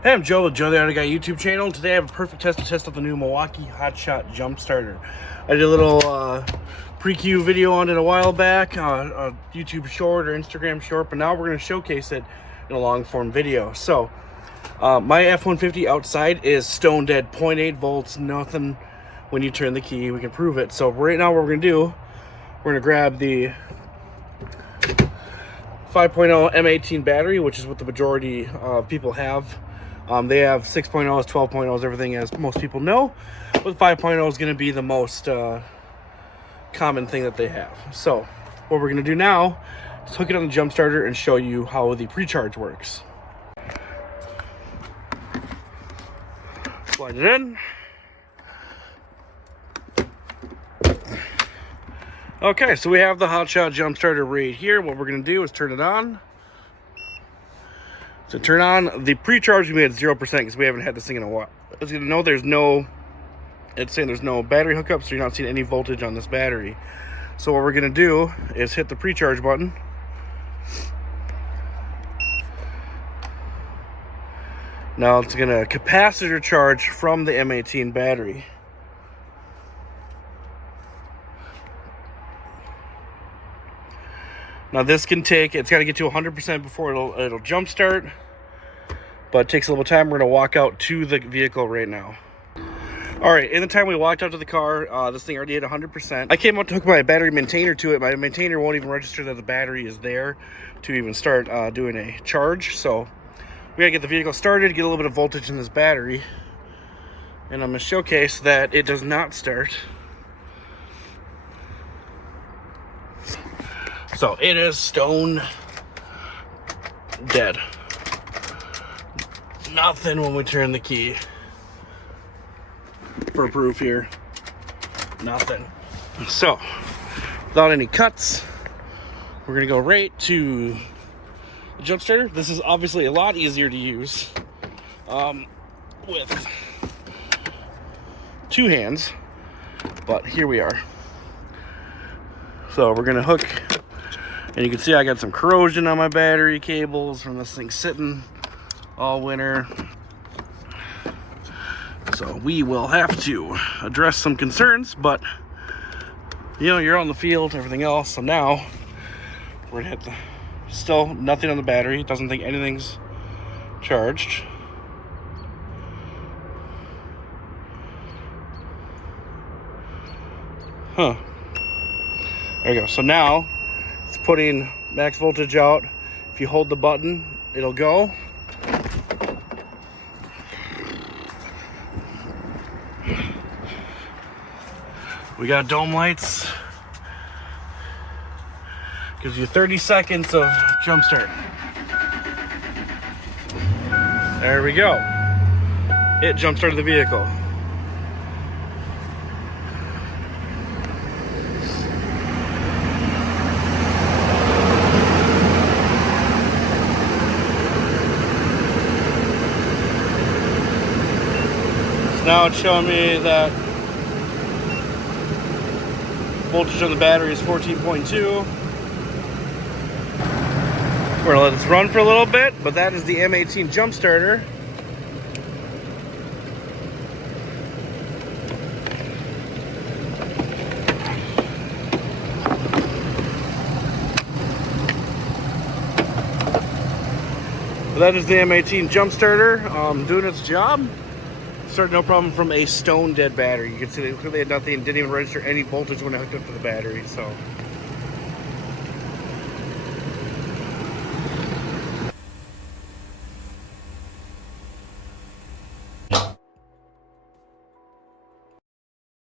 Hey, I'm Joe with JoeTheAutoGuy YouTube channel. Today I have a perfect test to test out the new Milwaukee HOTSHOT Jump Starter. I did a little pre-Q video on it a while back, a YouTube short or Instagram short, but now we're going to showcase it in a long-form video. So, my F-150 outside is stone dead, 0.8 volts, nothing when you turn the key. We can prove it. So right now what we're going to do, we're going to grab the 5.0 M18 battery, which is what the majority of people have. They have 6.0s, 12.0s, everything, as most people know. But 5.0 is going to be the most common thing that they have. So what we're going to do now is hook it on the jump starter and show you how the pre-charge works. Slide it in. Okay, so we have the HOTSHOT Jump Starter right here. What we're going to do is turn it on. So turn on the pre-charge. We had 0% because we haven't had this thing in a while. As you know, it's saying there's no battery hookup, so you're not seeing any voltage on this battery. So what we're going to do is hit the pre-charge button. Now it's going to capacitor charge from the M18 battery. Now this can take, it's got to get to 100% before it'll jump start, but it takes a little time. We're going to walk out to the vehicle right now. All right, in the time we walked out to the car, this thing already hit 100%. I came out to hook my battery maintainer to it. My maintainer won't even register that the battery is there to even start doing a charge. So we got to get the vehicle started, get a little bit of voltage in this battery, and I'm going to showcase that it does not start. So it is stone dead. Nothing when we turn the key. For proof here. Nothing. So, without any cuts, we're going to go right to the jump starter. This is obviously a lot easier to use with two hands. But here we are. So we're going to hook. And you can see I got some corrosion on my battery cables from this thing sitting all winter. So we will have to address some concerns, but you know, you're on the field, everything else. So now we're gonna hit the, still nothing on the battery. It doesn't think anything's charged. Huh. There we go. So now it's putting max voltage out. If you hold the button, it'll go. We got dome lights. Gives you 30 seconds of jump start. There we go. It jump started the vehicle. Now it's showing me that voltage on the battery is 14.2. We're gonna let this run for a little bit, but that is the M18 Jump Starter. That is the M18 Jump Starter doing its job. Started no problem from a stone dead battery. You can see they clearly had nothing, didn't even register any voltage when I hooked up to the battery. So